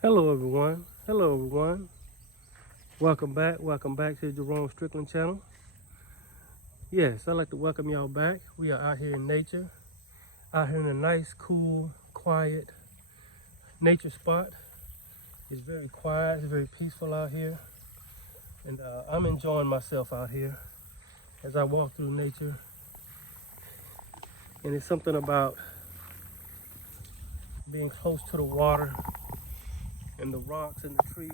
Hello everyone. Hello everyone. Welcome back. Welcome back to the Jerome Strickland channel. Yes, I'd like to welcome y'all back. We are out here in nature, out here in a nice, cool, quiet nature spot. It's very quiet, it's very peaceful out here. And I'm enjoying myself out here as I walk through nature. And it's something about being close to the water and the rocks and the trees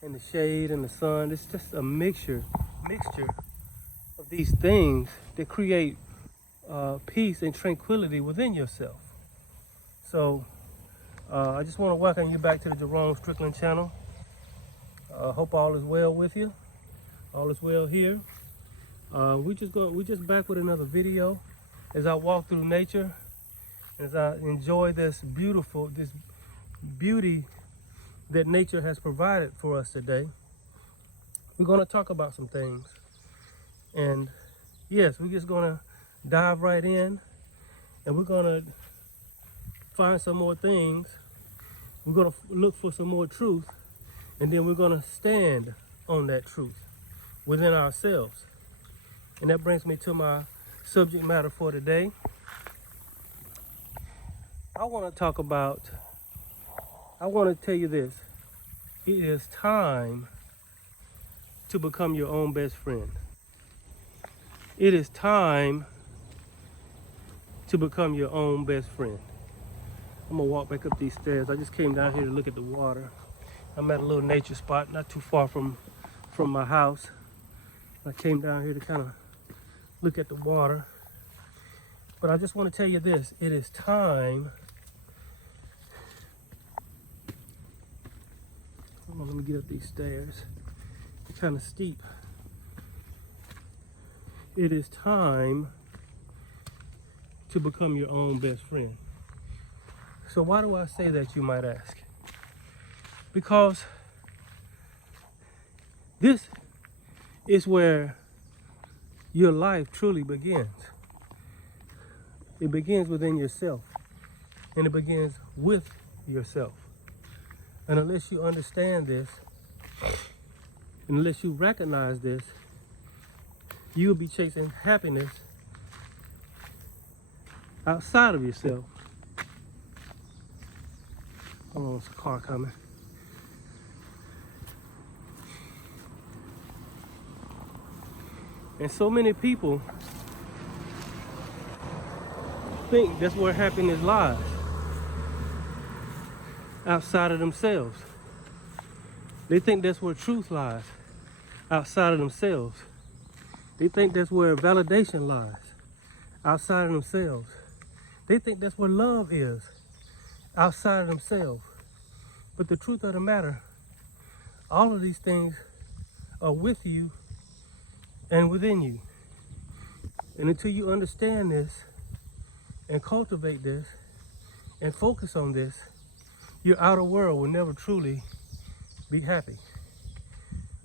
and the shade and the sun. It's just a mixture of these things that create peace and tranquility within yourself. So I just want to welcome you back to the Jerome Strickland channel. Hope all is well with you. All is well here. We just back with another video as I walk through nature, as I enjoy this beauty that nature has provided for us today. We're going to talk about some things. And yes, we're just going to dive right in, and we're going to find some more things. We're going to look for some more truth, and then we're going to stand on that truth within ourselves. And that brings me to my subject matter for today. I want to tell you this. It is time to become your own best friend. It is time to become your own best friend. I'm gonna walk back up these stairs. I just came down here to look at the water. I'm at a little nature spot not too far from my house. I came down here to kind of look at the water. But I just want to tell you this. It is time. Hold on, let me get up these stairs. It's kind of steep. It is time to become your own best friend. So why do I say that, you might ask? Because this is where your life truly begins. It begins within yourself, and it begins with yourself. And unless you understand this, and unless you recognize this, you will be chasing happiness outside of yourself. Hold on, there's a car coming. And so many people think that's where happiness lies, outside of themselves. They think that's where truth lies, outside of themselves. They think that's where validation lies, outside of themselves. They think that's where love is, outside of themselves. But the truth of the matter, all of these things are with you and within you. And until you understand this and cultivate this and focus on this, your outer world will never truly be happy.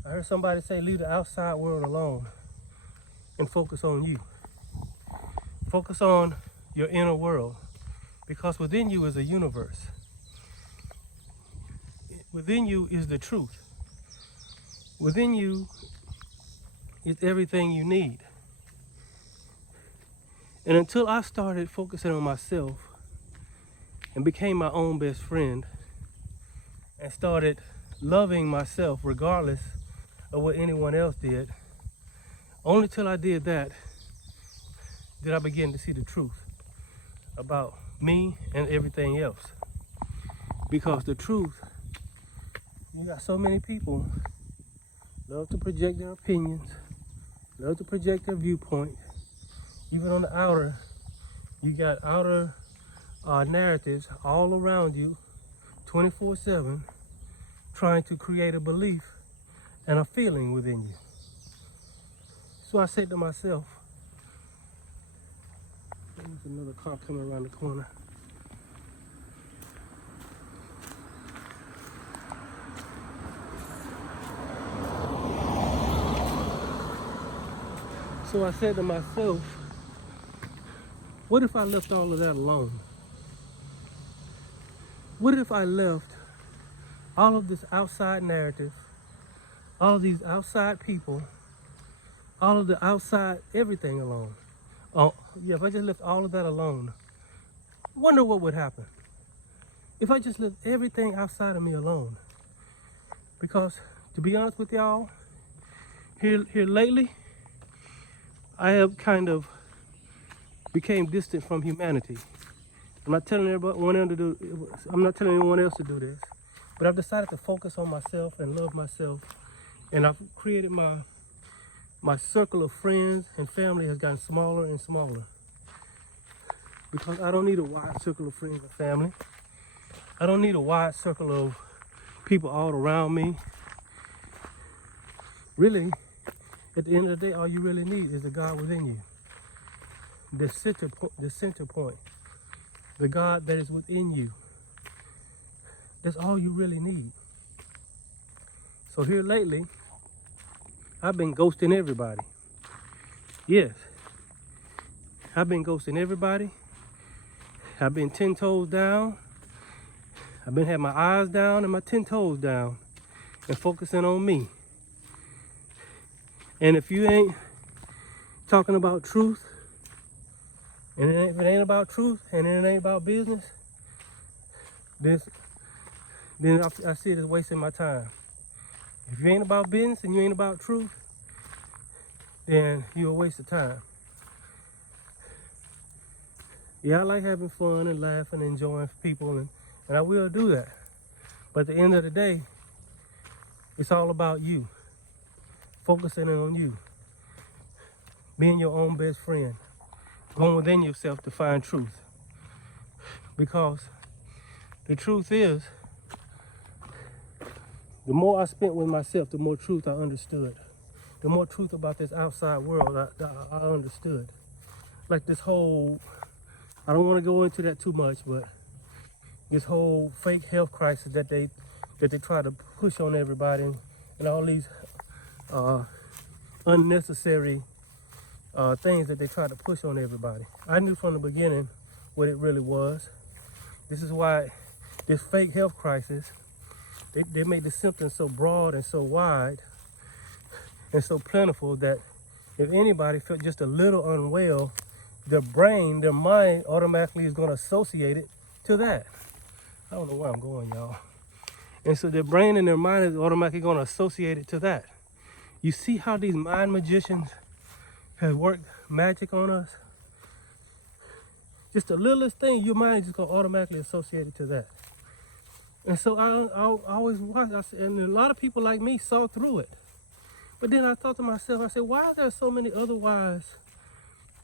I heard somebody say, leave the outside world alone and focus on you. Focus on your inner world, because within you is a universe. Within you is the truth. Within you is everything you need. And until I started focusing on myself and became my own best friend and started loving myself regardless of what anyone else did, only till I did that did I begin to see the truth about me and everything else. Because the truth, you got so many people love to project their opinions, love to project their viewpoint. Even on the outer, you got outer narratives all around you, 24/7, trying to create a belief and a feeling within you. So I said to myself, there's another car coming around the corner. So I said to myself, what if I left all of that alone? What if I left all of this outside narrative, all of these outside people, all of the outside everything alone. Oh, yeah, if I just left all of that alone, wonder what would happen if I just left everything outside of me alone. Because to be honest with y'all, here lately, I have kind of became distant from humanity. I'm not telling anyone else to do this, but I've decided to focus on myself and love myself, and I've created my circle of friends and family has gotten smaller and smaller because I don't need a wide circle of friends and family. I don't need a wide circle of people all around me. Really, at the end of the day, all you really need is the God within you. The center point, the God that is within you. That's all you really need. So here lately, I've been ghosting everybody. Yes, I've been ghosting everybody. I've been 10 toes down. I've been having my eyes down and my 10 toes down and focusing on me. And if you ain't talking about truth, and if it ain't about truth and it ain't about business, then I see it as wasting my time. If you ain't about business and you ain't about truth, then you're a waste of time. Yeah, I like having fun and laughing and enjoying people, and I will do that. But at the end of the day, it's all about you. Focusing on you. Being your own best friend. Going within yourself to find truth. Because the truth is, the more I spent with myself, the more truth I understood. The more truth about this outside world I understood. Like this whole, I don't want to go into that too much, but this whole fake health crisis that they try to push on everybody, and all these unnecessary things that they try to push on everybody. I knew from the beginning what it really was. This is why this fake health crisis, they made the symptoms so broad and so wide and so plentiful that if anybody felt just a little unwell, their brain, their mind automatically is going to associate it to that. I don't know where I'm going, y'all. And so their brain and their mind is automatically going to associate it to that. You see how these mind magicians have worked magic on us? Just the littlest thing, your mind is just going to automatically associate it to that. And so I always watched, and a lot of people like me saw through it. But then I thought to myself, I said, why are there so many otherwise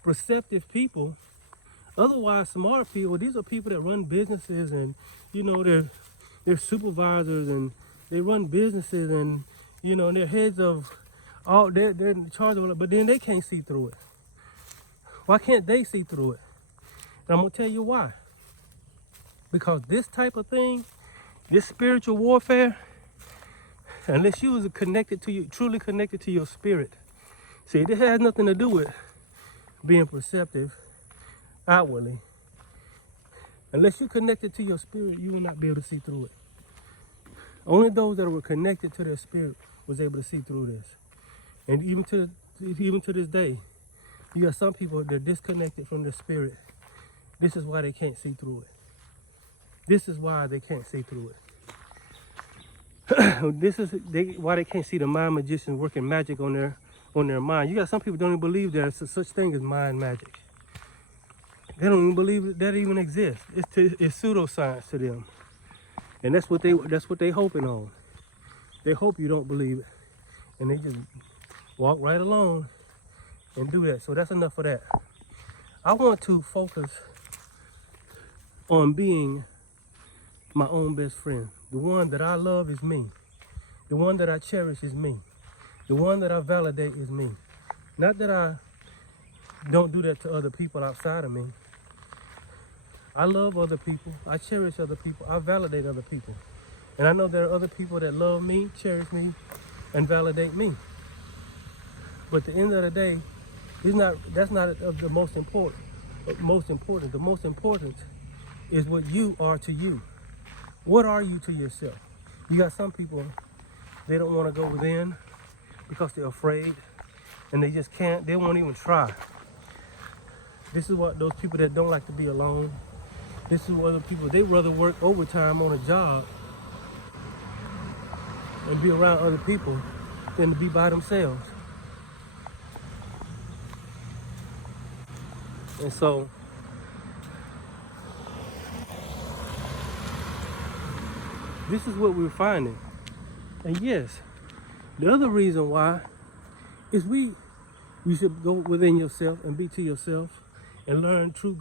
receptive people, otherwise smart people? These are people that run businesses, and you know, they're supervisors, and they run businesses, and you know, they're heads of all, they're in charge of it, but then they can't see through it. Why can't they see through it? And I'm gonna tell you why. Because this type of thing, this spiritual warfare, unless you was connected to you, truly connected to your spirit. See, this has nothing to do with being perceptive outwardly. Unless you're connected to your spirit, you will not be able to see through it. Only those that were connected to their spirit was able to see through this. And even to this day, you got some people that are disconnected from their spirit. This is why they can't see through it. This is why they can't see through it. Why they can't see the mind magicians working magic on their mind. You got some people don't even believe there's such thing as mind magic. They don't even believe that even exists. It's pseudoscience to them, and that's what they hoping on. They hope you don't believe it, and they just walk right along and do that. So that's enough of that. I want to focus on being my own best friend. The one that I love is me. The one that I cherish is me. The one that I validate is me. Not that I don't do that to other people outside of me. I love other people. I cherish other people. I validate other people. And I know there are other people that love me, cherish me, and validate me. But at the end of the day, that's not the most important. The most important is what you are to you. What are you to yourself? You got some people, they don't want to go within because they're afraid and they just can't, they won't even try. This is what those people that don't like to be alone, this is what other people, they rather work overtime on a job and be around other people than to be by themselves. And so, this is what we're finding. And yes, the other reason why is you should go within yourself and be to yourself and learn truth,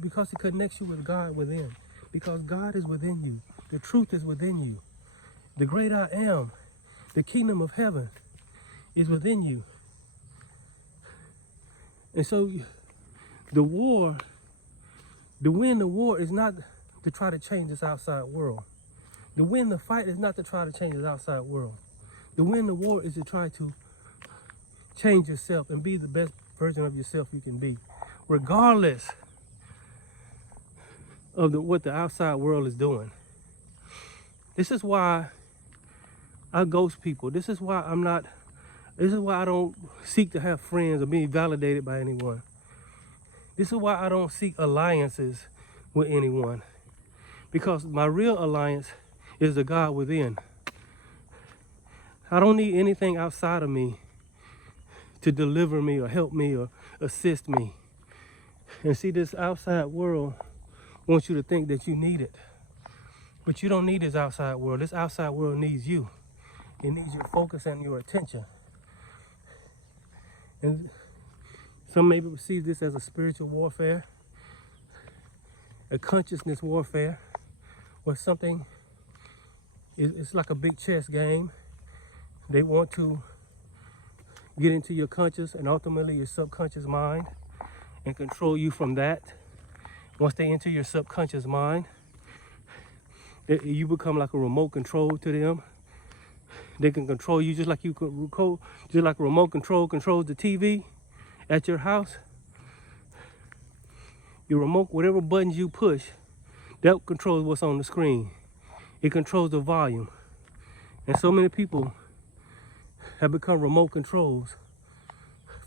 because it connects you with God within. Because God is within you. The truth is within you. The great I am, the kingdom of heaven is within you. And so the win the war is not to try to change this outside world. The win the fight is not to try to change this outside world. The win the war is to try to change yourself and be the best version of yourself you can be, regardless of what the outside world is doing. This is why I ghost people. This is why I don't seek to have friends or be validated by anyone. This is why I don't seek alliances with anyone. Because my real alliance is the God within. I don't need anything outside of me to deliver me or help me or assist me. And see, this outside world wants you to think that you need it. But you don't need this outside world. This outside world needs you. It needs your focus and your attention. And some may perceive this as a spiritual warfare, a consciousness warfare, where something, it's like a big chess game. They want to get into your conscious and ultimately your subconscious mind and control you from that. Once they enter your subconscious mind, you become like a remote control to them. They can control you just like a remote control controls the TV at your house. Your remote, whatever buttons you push, that controls what's on the screen. It controls the volume. And so many people have become remote controls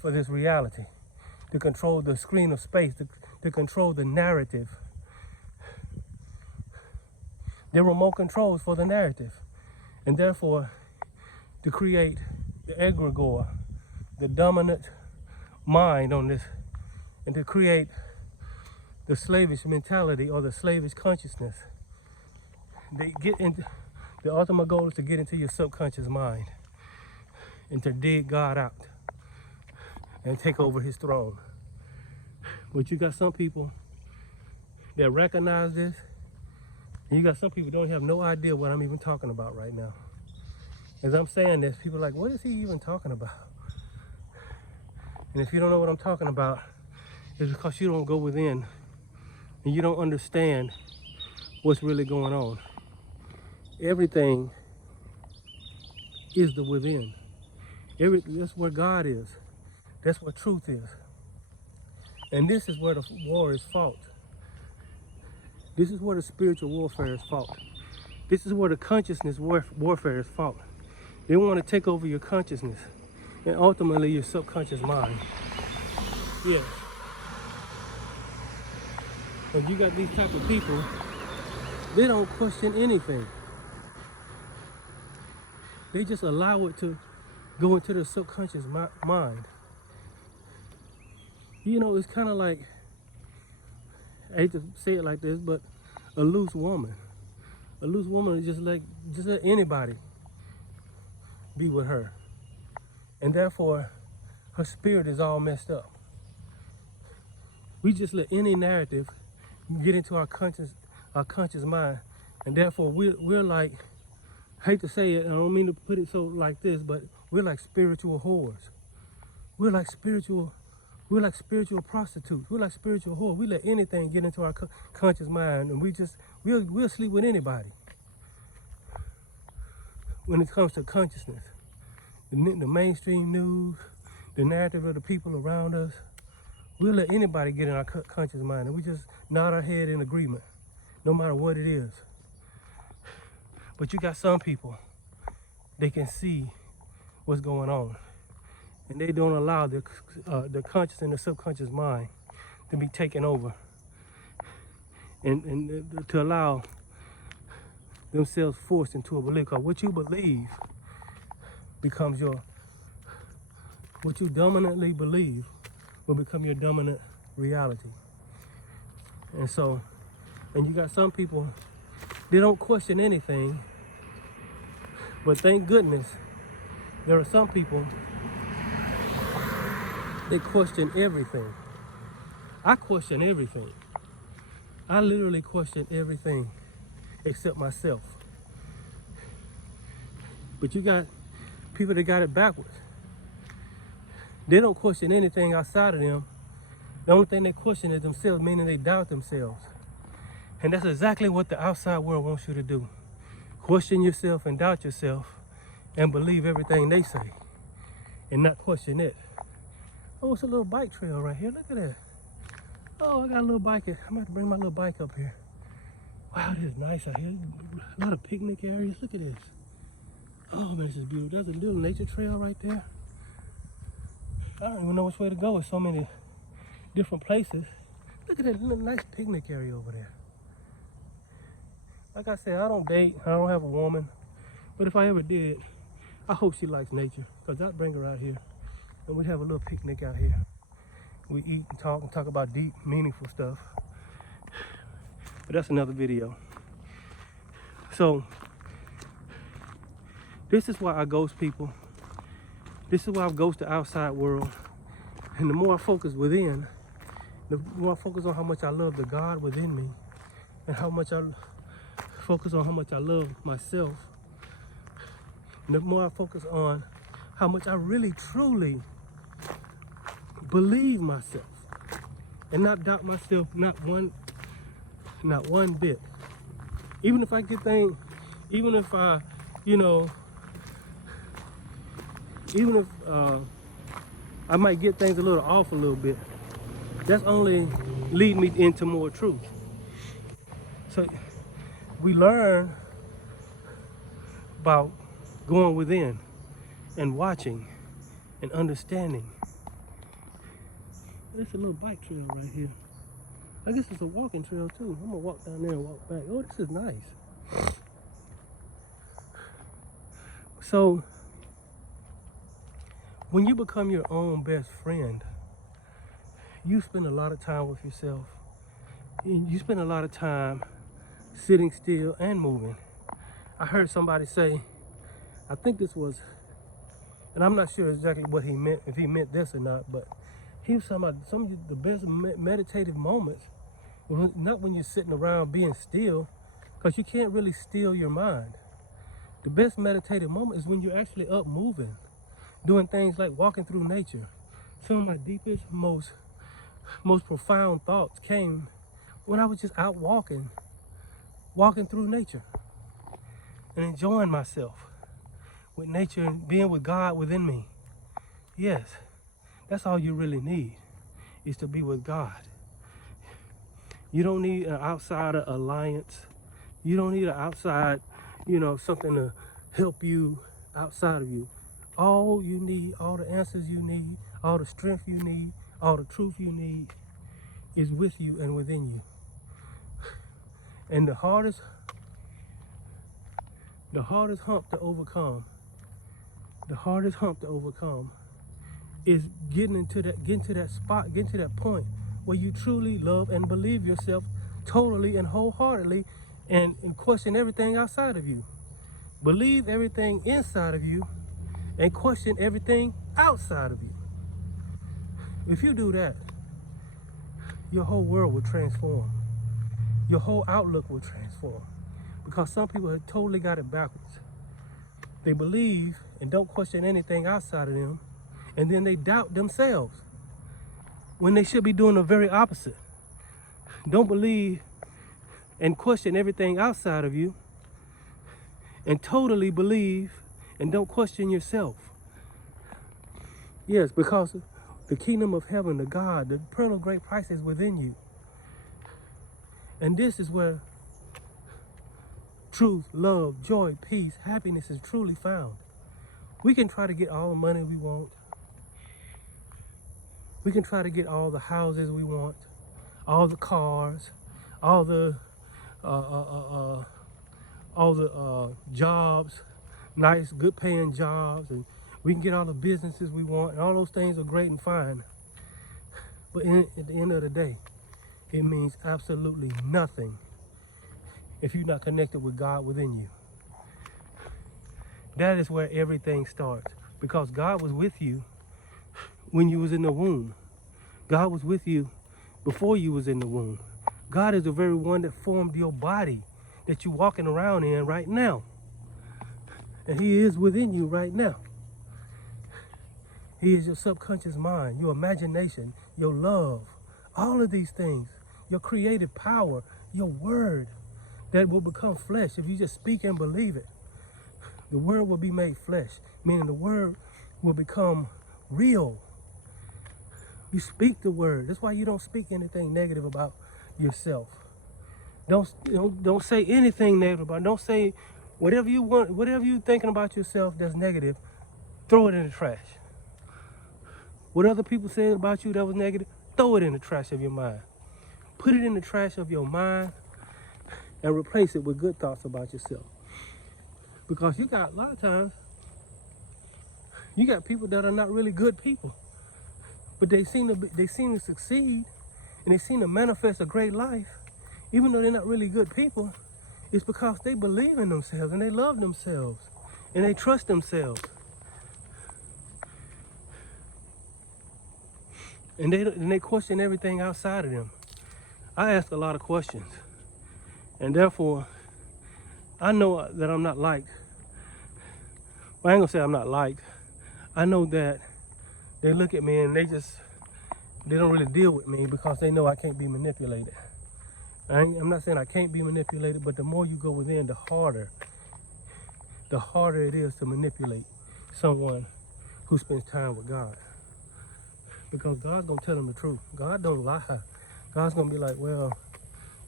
for this reality, to control the screen of space, to control the narrative. They're remote controls for the narrative, and therefore to create the egregore, the dominant mind on this, and to create the slavish mentality or the slavish consciousness. They get into, the ultimate goal is to get into your subconscious mind and to dig God out and take over his throne. But you got some people that recognize this, and you got some people who don't have no idea what I'm even talking about right now. As I'm saying this, people are like, what is he even talking about? And if you don't know what I'm talking about, it's because you don't go within and you don't understand what's really going on. Everything is the within. That's where God is. That's where truth is. And this is where the war is fought. This is where the spiritual warfare is fought. This is where the consciousness warfare is fought. They want to take over your consciousness and ultimately your subconscious mind. Yeah. And you got these type of people, they don't question anything. They just allow it to go into their subconscious mind. You know, it's kind of like, I hate to say it like this, but a loose woman. A loose woman is just let anybody be with her. And therefore, her spirit is all messed up. We just let any narrative get into our conscious mind. And therefore, we're like, I hate to say it, I don't mean to put it so like this, but we're like spiritual whores. We're like spiritual prostitutes. We're like spiritual whores. We let anything get into our conscious mind, and we'll sleep with anybody. When it comes to consciousness, the mainstream news, the narrative of the people around us, we'll let anybody get in our conscious mind, and we just nod our head in agreement, no matter what it is. But you got some people, they can see what's going on. And they don't allow the conscious and the subconscious mind to be taken over. And to allow themselves forced into a belief. Because what you believe becomes what you dominantly believe will become your dominant reality. And so, and you got some people, they don't question anything, but thank goodness, there are some people, they question everything. I question everything. I literally question everything except myself. But you got people that got it backwards. They don't question anything outside of them. The only thing they question is themselves, meaning they doubt themselves. And that's exactly what the outside world wants you to do. Question yourself and doubt yourself and believe everything they say and not question it. Oh, it's a little bike trail right here. Look at that. Oh, I got a little bike. I'm going to have to bring my little bike up here. Wow, this is nice out here. A lot of picnic areas. Look at this. Oh, man, this is beautiful. There's a little nature trail right there. I don't even know which way to go. There's so many different places. Look at that little nice picnic area over there. Like I said, I don't date. I don't have a woman. But if I ever did, I hope she likes nature. Because I'd bring her out here. And we'd have a little picnic out here. We eat and talk about deep, meaningful stuff. But that's another video. So, this is why I ghost people. This is why I ghost the outside world. And the more I focus within, the more I focus on how much I love the God within me, and how much I focus on how much I love myself, and the more I focus on how much I really, truly believe myself, and not doubt myself, not one bit. Even if I get things, even if I, even if I might get things a little off a little bit, that's only lead me into more truth. So we learn about going within and watching and understanding. There's a little bike trail right here. I guess it's a walking trail too. I'm gonna walk down there and walk back. Oh, this is nice. So, when you become your own best friend, you spend a lot of time with yourself. You spend a lot of time sitting still and moving. I heard somebody say, I think this was, and I'm not sure exactly what he meant, if he meant this or not, but he was talking about some of the best meditative moments, not when you're sitting around being still, because you can't really still your mind. The best meditative moment is when you're actually up moving, doing things like walking through nature. Some of my deepest, most profound thoughts came when I was just out walking through nature and enjoying myself with nature and being with God within me. Yes, that's all you really need, is to be with God. You don't need an outside alliance. You don't need an outside, something to help you outside of you. All you need, all the answers you need, all the strength you need, all the truth you need is with you and within you. And the hardest hump to overcome is getting to that spot, getting to that point where you truly love and believe yourself totally and wholeheartedly, and question everything outside of you. Believe everything inside of you and question everything outside of you. If you do that, your whole world will transform. Your whole outlook will transform. Because some people have totally got it backwards. They believe and don't question anything outside of them, and then they doubt themselves when they should be doing the very opposite. Don't believe and question everything outside of you, and totally believe and don't question yourself. Yes, because the kingdom of heaven, the God, the eternal great price is within you. And this is where truth, love, joy, peace, happiness is truly found. We can try to get all the money we want. We can try to get all the houses we want, all the cars, all the jobs, nice, good paying jobs, and we can get all the businesses we want, and all those things are great and fine. But at the end of the day, it means absolutely nothing if you're not connected with God within you. That is where everything starts, because God was with you when you was in the womb. God was with you before you was in the womb. God is the very one that formed your body that you're walking around in right now. And he is within you right now. He is your subconscious mind, your imagination, your love, all of these things, your creative power, your word that will become flesh if you just speak and believe it. The word will be made flesh, meaning the word will become real. You speak the word. That's why you don't speak anything negative about yourself. Don't say anything negative about it. Don't say whatever you want, whatever you're thinking about yourself that's negative, throw it in the trash. What other people said about you that was negative, throw it in the trash of your mind. Put it in the trash of your mind and replace it with good thoughts about yourself. Because you got, a lot of times, you got people that are not really good people, but they seem to succeed, and they seem to manifest a great life, even though they're not really good people. It's because they believe in themselves, and they love themselves, and they trust themselves. And they question everything outside of them. I ask a lot of questions, and therefore, I know that I'm not liked. Well, I ain't gonna say I'm not liked. I know that they look at me and they don't really deal with me because they know I can't be manipulated. I'm not saying I can't be manipulated, but the more you go within, the harder it is to manipulate someone who spends time with God. Because God's gonna tell them the truth. God don't lie. God's gonna be like, well,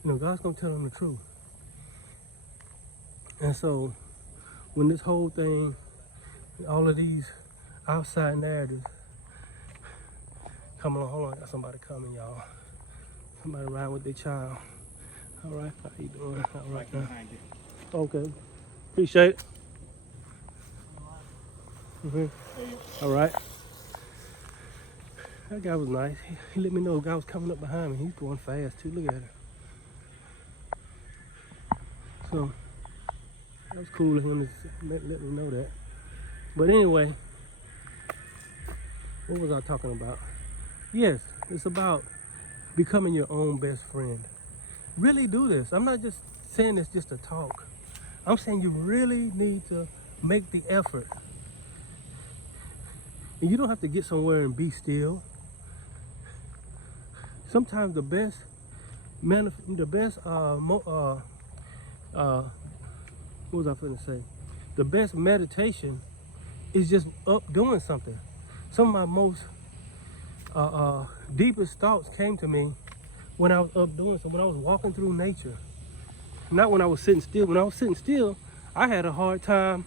God's gonna tell them the truth. And so, when this whole thing, all of these outside narratives come along, hold on, I got somebody coming, y'all. Somebody riding with their child. All right, how you doing? All right, now. Okay, appreciate it. All right. That guy was nice. He let me know a guy was coming up behind me. He's going fast too. Look at him. So that was cool of him to let me know that. But anyway, what was I talking about? Yes, it's about becoming your own best friend. Really do this. I'm not just saying this just to talk. I'm saying you really need to make the effort. And you don't have to get somewhere and be still. Sometimes the best, what was I going to say? The best meditation is just up doing something. Some of my most deepest thoughts came to me when I was up doing something, when I was walking through nature. Not when I was sitting still. When I was sitting still, I had a hard time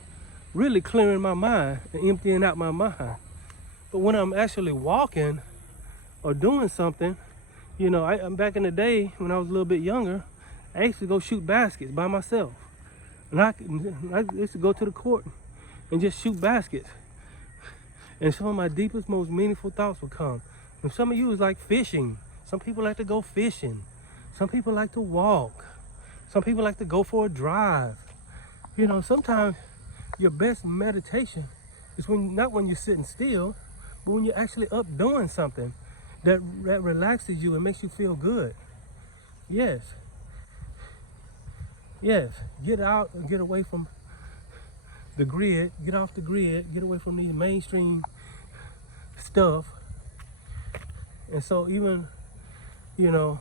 really clearing my mind and emptying out my mind. But when I'm actually walking or doing something, I'm back in the day when I was a little bit younger, I used to go shoot baskets by myself. And I used to go to the court and just shoot baskets. And some of my deepest, most meaningful thoughts would come. And some of you is like fishing. Some people like to go fishing. Some people like to walk. Some people like to go for a drive. Sometimes your best meditation is not when you're sitting still, but when you're actually up doing something that relaxes you and makes you feel good. Yes. Get out and get away from the grid. Get off the grid. Get away from the mainstream stuff. And so even on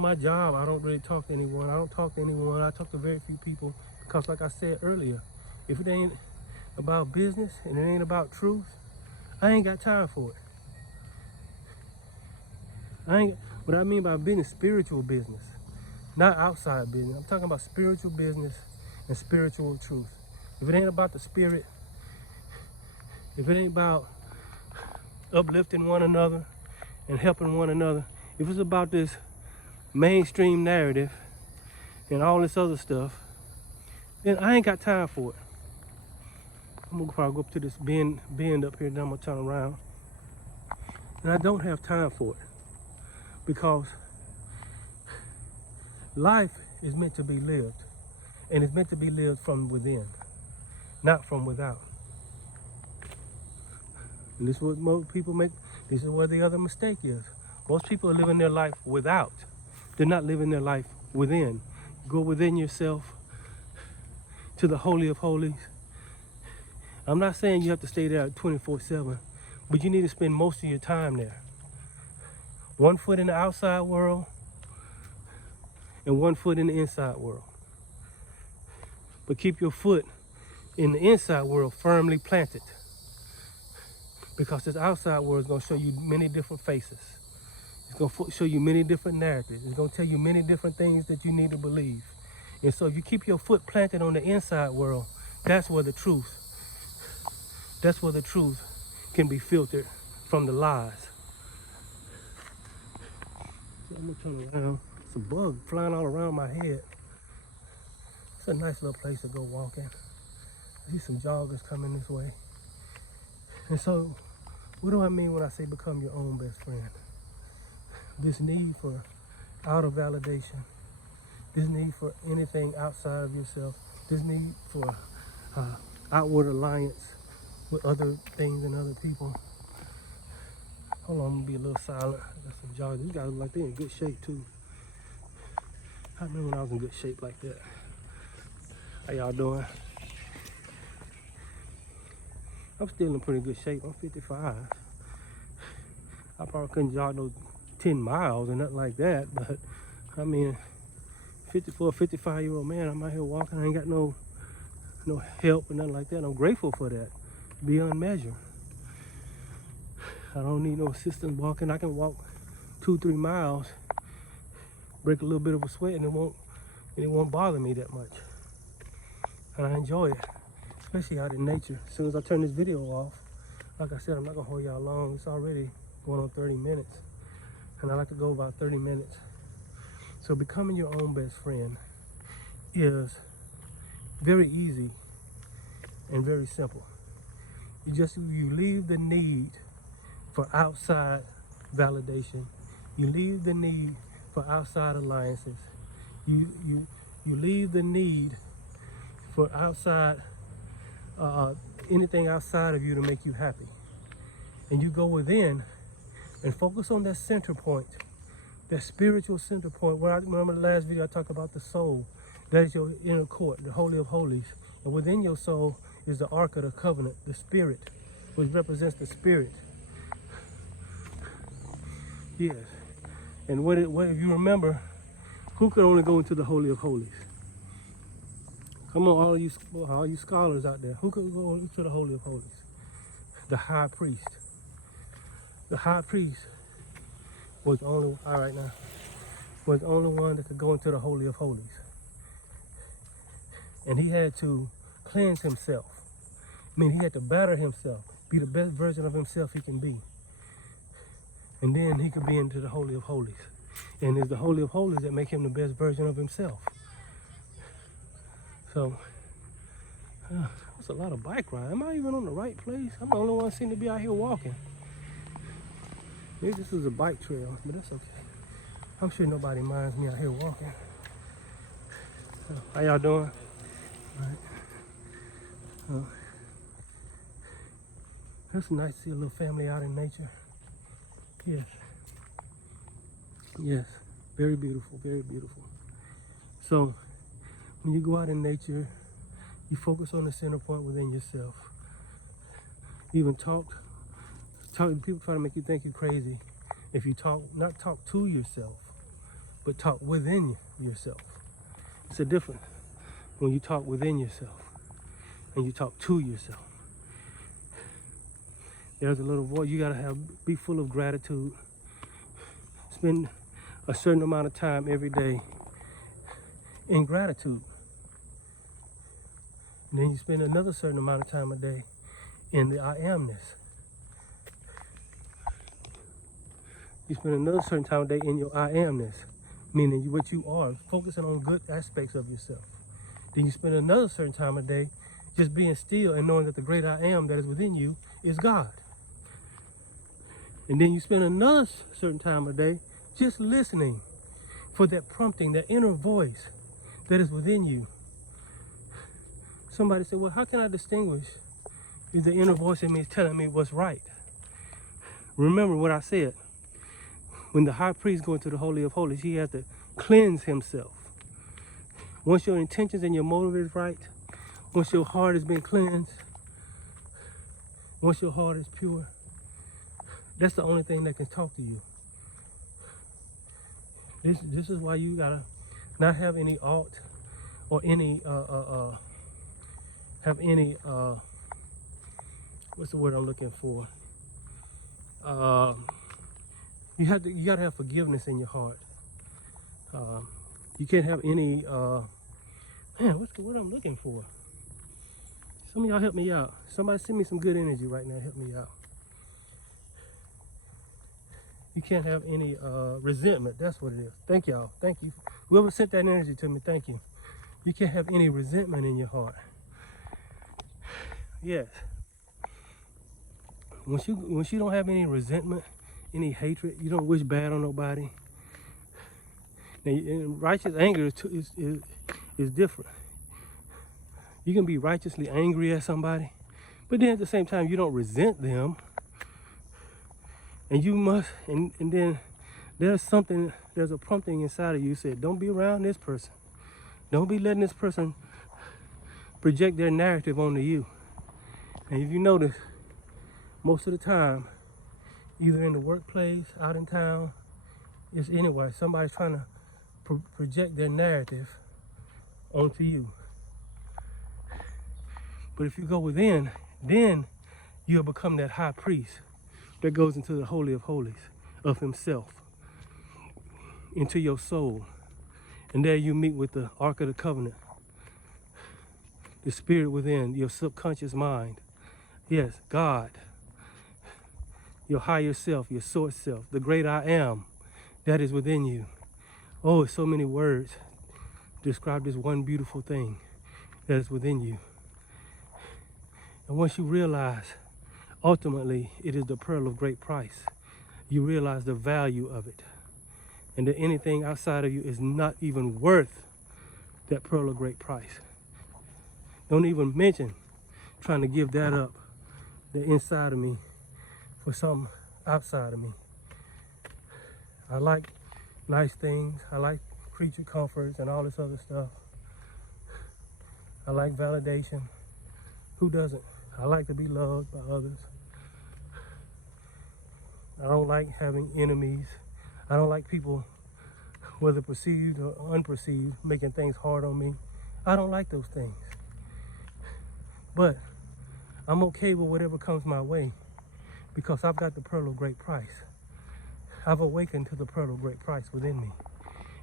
my job, I don't really talk to anyone. I talk to very few people because, like I said earlier, if it ain't about business and it ain't about truth, I ain't got time for it. What I mean by business, spiritual business, Not outside business. I'm talking about spiritual business and spiritual truth. If it ain't about the spirit, if it ain't about uplifting one another and helping one another, if it's about this mainstream narrative and all this other stuff, then I ain't got time for it. I'm gonna probably go up to this bend up here, then I'm gonna turn around. And I don't have time for it because life is meant to be lived, and it's meant to be lived from within, not from without. And this is what most people make, this is where the other mistake is. Most people are living their life without. They're not living their life within. Go within yourself to the Holy of Holies. I'm not saying you have to stay there 24/7, but you need to spend most of your time there. 1 foot in the outside world and 1 foot in the inside world. But keep your foot in the inside world firmly planted, because this outside world is going to show you many different faces. It's going to show you many different narratives. It's going to tell you many different things that you need to believe. And so if you keep your foot planted on the inside world, that's where the truth can be filtered from the lies. So I'm gonna turn around. It's a bug flying all around my head. It's a nice little place to go walking. I see some joggers coming this way. And so, what do I mean when I say become your own best friend? This need for outer validation, this need for anything outside of yourself, this need for outward alliance with other things and other people. Hold on, I'm gonna be a little silent. I got some joggers. These guys look like they're in good shape too. I remember when I was in good shape like that. How y'all doing? I'm still in pretty good shape. I'm 55. I probably couldn't jog no 10 miles or nothing like that, but I mean, 54, 55-year-old man, I'm out here walking. I ain't got no help or nothing like that. I'm grateful for that, beyond measure. I don't need no assistance walking. I can walk 2-3 miles, break a little bit of a sweat, and it won't bother me that much. And I enjoy it, especially out in nature. As soon as I turn this video off, like I said, I'm not gonna hold y'all long. It's already going on 30 minutes, and I like to go about 30 minutes. So becoming your own best friend is very easy and very simple. You leave the need for outside validation. You leave the need for outside alliances. You leave the need for outside anything outside of you to make you happy. And you go within and focus on that center point, that spiritual center point. Where I remember the last video I talked about the soul. That is your inner court, the Holy of Holies. And within your soul is the Ark of the Covenant, the Spirit, which represents the Spirit. Yes. And what if you remember, who could only go into the Holy of Holies? Come on, all you scholars out there, who could go into the Holy of Holies? The high priest. The high priest was the only one that could go into the Holy of Holies. And he had to cleanse himself. I mean, he had to better himself, be the best version of himself he can be. And then he could be into the Holy of Holies. And it's the Holy of Holies that make him the best version of himself. So, that's a lot of bike ride. Am I even on the right place? I'm the only one seem to be out here walking. Maybe this is a bike trail, but that's okay. I'm sure nobody minds me out here walking. How y'all doing? All right. It's nice to see a little family out in nature. Yes. Yes. Very beautiful, very beautiful. So, when you go out in nature, you focus on the center point within yourself. Even people try to make you think you're crazy if you not talk to yourself, but talk within yourself. It's a difference when you talk within yourself and you talk to yourself. There's a little voice. You gotta be full of gratitude. Spend a certain amount of time every day in gratitude. And then you spend another certain amount of time a day in the I amness. You spend another certain time a day in your I amness, meaning what you are, focusing on good aspects of yourself. Then you spend another certain time a day just being still and knowing that the great I am that is within you is God. And then you spend another certain time a day just listening for that prompting, that inner voice that is within you. Somebody said, well, how can I distinguish if the inner voice in me is telling me what's right? Remember what I said. When the high priest goes into the Holy of Holies, he has to cleanse himself. Once your intentions and your motive is right, once your heart has been cleansed, once your heart is pure, that's the only thing that can talk to you. This is why you gotta not have any alt or any have any what's the word I'm looking for? You gotta have forgiveness in your heart. You can't have any what's the word I'm looking for? Some of y'all help me out. Somebody send me some good energy right now. Help me out. You can't have any resentment. That's what it is. Thank y'all. Thank you. Whoever sent that energy to me, thank you. You can't have any resentment in your heart. Yes. Once you don't have any resentment, any hatred, you don't wish bad on nobody. Now, righteous anger is different. You can be righteously angry at somebody, but then at the same time, you don't resent them. And you must, and then there's a prompting inside of you said, don't be around this person. Don't be letting this person project their narrative onto you. And if you notice, most of the time, either in the workplace, out in town, it's anywhere, somebody's trying to project their narrative onto you. But if you go within, then you'll become that high priest that goes into the Holy of Holies of himself, into your soul. And there you meet with the Ark of the Covenant, the spirit within, your subconscious mind. Yes, God, your higher self, your source self, the great I am that is within you. Oh, so many words describe this one beautiful thing that is within you. And once you realize, ultimately, it is the pearl of great price, you realize the value of it. And that anything outside of you is not even worth that pearl of great price. Don't even mention trying to give that up, the inside of me, for something outside of me. I like nice things. I like creature comforts and all this other stuff. I like validation. Who doesn't? I like to be loved by others. I don't like having enemies. I don't like people, whether perceived or unperceived, making things hard on me. I don't like those things. But I'm okay with whatever comes my way because I've got the pearl of great price. I've awakened to the pearl of great price within me.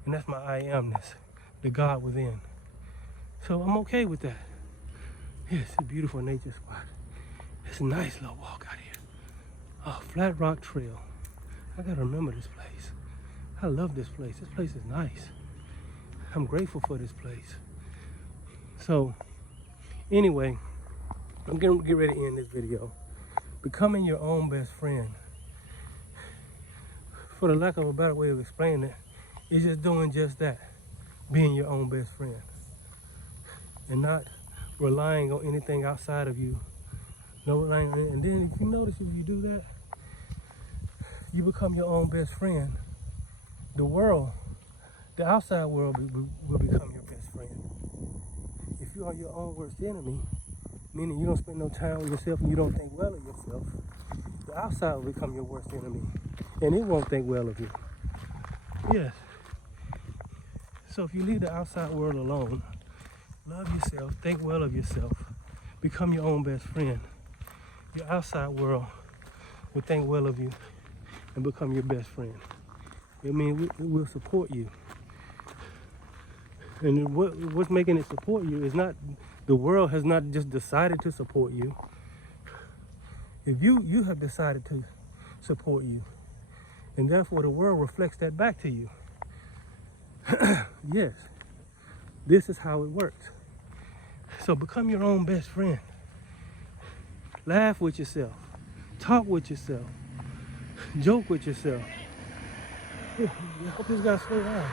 And that's my I amness, the God within. So I'm okay with that. Yeah, it's a beautiful nature spot. It's a nice little walk out here. Oh, Flat Rock Trail. I gotta remember this place. I love this place. This place is nice. I'm grateful for this place. So, anyway, I'm gonna get ready to end this video. Becoming your own best friend, for the lack of a better way of explaining it, is just doing just that. Being your own best friend. And not relying on anything outside of you. No relying on it. And then if you notice, if you do that, you become your own best friend. The world, the outside world will become your best friend. If you are your own worst enemy, meaning you don't spend no time with yourself and you don't think well of yourself, the outside will become your worst enemy. And it won't think well of you. Yes. So if you leave the outside world alone, love yourself, think well of yourself, become your own best friend, your outside world will think well of you and become your best friend. It means it will support you. And what's making it support you is not, the world has not just decided to support you. If you have decided to support you, and therefore the world reflects that back to you. Yes, this is how it works. So become your own best friend. Laugh with yourself. Talk with yourself. Joke with yourself. I hope this guy slow down.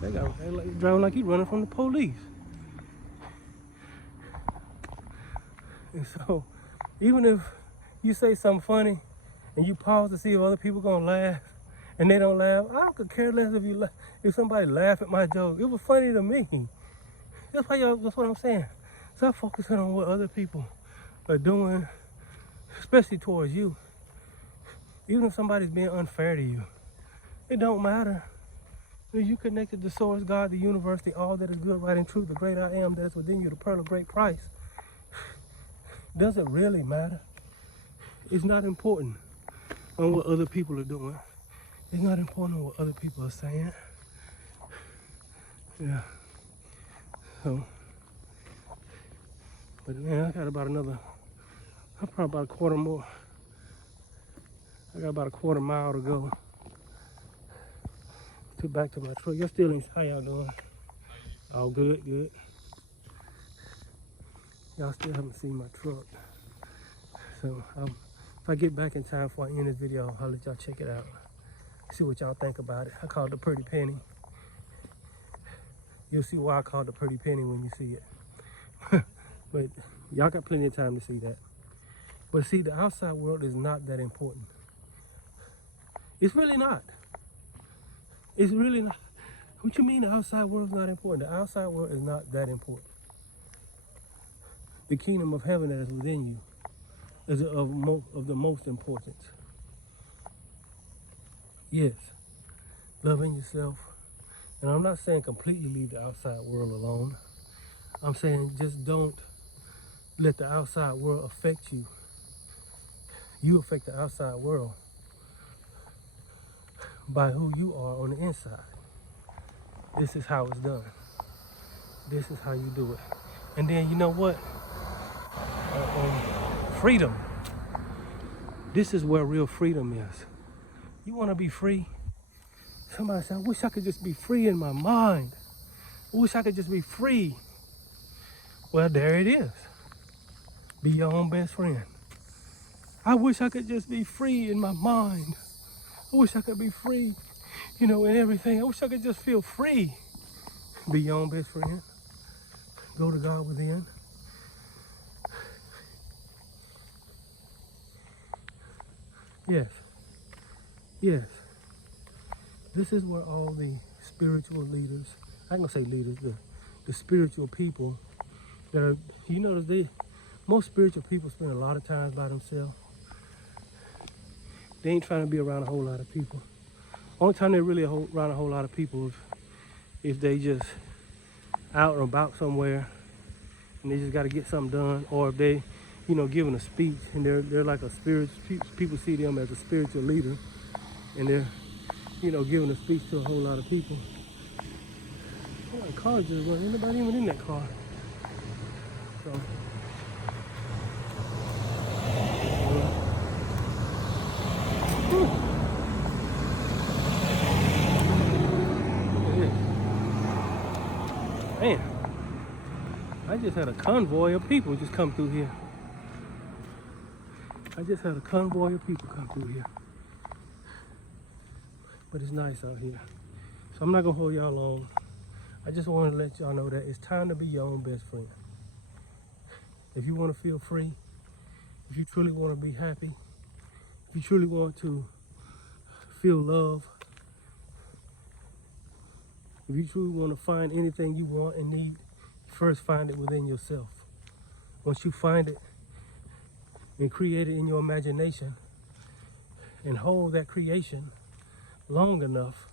That guy driving like he's running from the police. And so, even if you say something funny and you pause to see if other people gonna laugh and they don't laugh, I don't care less if somebody laugh at my joke. It was funny to me. That's what I'm saying. Stop focusing on what other people are doing, especially towards you. Even if somebody's being unfair to you, it don't matter. If you connected to source, God, the universe, the all that is good, right, and true, the great I am that is within you, the pearl of great price. Does it really matter? It's not important on what other people are doing. It's not important on what other people are saying. Yeah. So, but man, I got about probably about a quarter more. I got about a quarter mile to go to back to my truck. Y'all still in? How y'all doing? Oh, good, good. Y'all still haven't seen my truck. So if I get back in time before I end this video, I'll let y'all check it out. See what y'all think about it. I call it the pretty penny. You'll see why I call it the pretty penny when you see it. But y'all got plenty of time to see that. But see, the outside world is not that important. It's really not. It's really not. What you mean the outside world is not important? The outside world is not that important. The kingdom of heaven that is within you is of the most importance. Yes, loving yourself. And I'm not saying completely leave the outside world alone. I'm saying just don't let the outside world affect you. You affect the outside world by who you are on the inside. This is how it's done. This is how you do it. And then you know what? Freedom. This is where real freedom is. You want to be free? Somebody said, I wish I could just be free in my mind. I wish I could just be free. Well, there it is. Be your own best friend. I wish I could just be free in my mind. I wish I could be free, in everything. I wish I could just feel free. Be your own best friend. Go to God within. Yes. Yes. This is where all the spiritual leaders, I ain't gonna say leaders, the spiritual people that are, most spiritual people spend a lot of time by themselves. They ain't trying to be around a whole lot of people. Only time they're really around a whole lot of people is if they just out or about somewhere and they just got to get something done, or if they, giving a speech and they're like a spiritual, people see them as a spiritual leader and they're, giving a speech to a whole lot of people. Oh, the car just running, nobody even in that car. So. Man, I just had a convoy of people just come through here. I just had a convoy of people come through here. But it's nice out here. So I'm not gonna hold y'all long. I just want to let y'all know that it's time to be your own best friend. If you want to feel free, if you truly want to be happy, if you truly want to feel love, if you truly want to find anything you want and need, first find it within yourself. Once you find it and create it in your imagination and hold that creation long enough,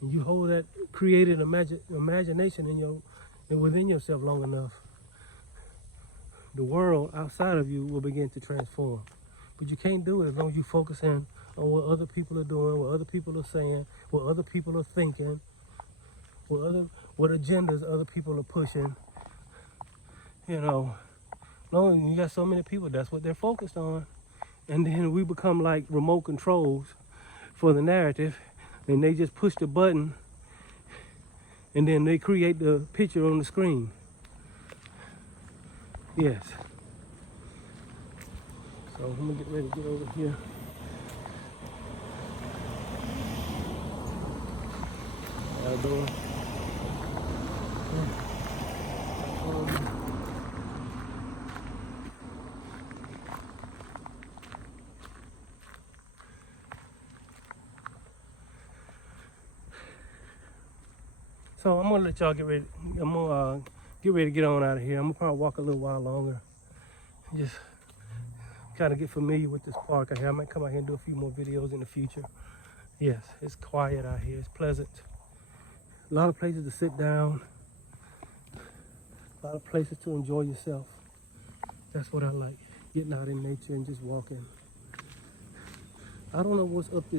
and you hold that created imagination within yourself long enough, the world outside of you will begin to transform But you can't do it as long as you focus in on what other people are doing, what other people are saying, what other people are thinking, what agendas other people are pushing. You know, no, you got so many people, that's what they're focused on. And then we become like remote controls for the narrative, and they just push the button, and then they create the picture on the screen. Yes. So I'm gonna get ready to get over here. How you doing? So I'm gonna let y'all get ready. I'm gonna get ready to get on out of here. I'm gonna probably walk a little while longer. Just kind of get familiar with this park out here. I might come out here and do a few more videos in the future. Yes, it's quiet out here. It's pleasant. A lot of places to sit down. A lot of places to enjoy yourself. That's what I like. Getting out in nature and just walking. I don't know what's up this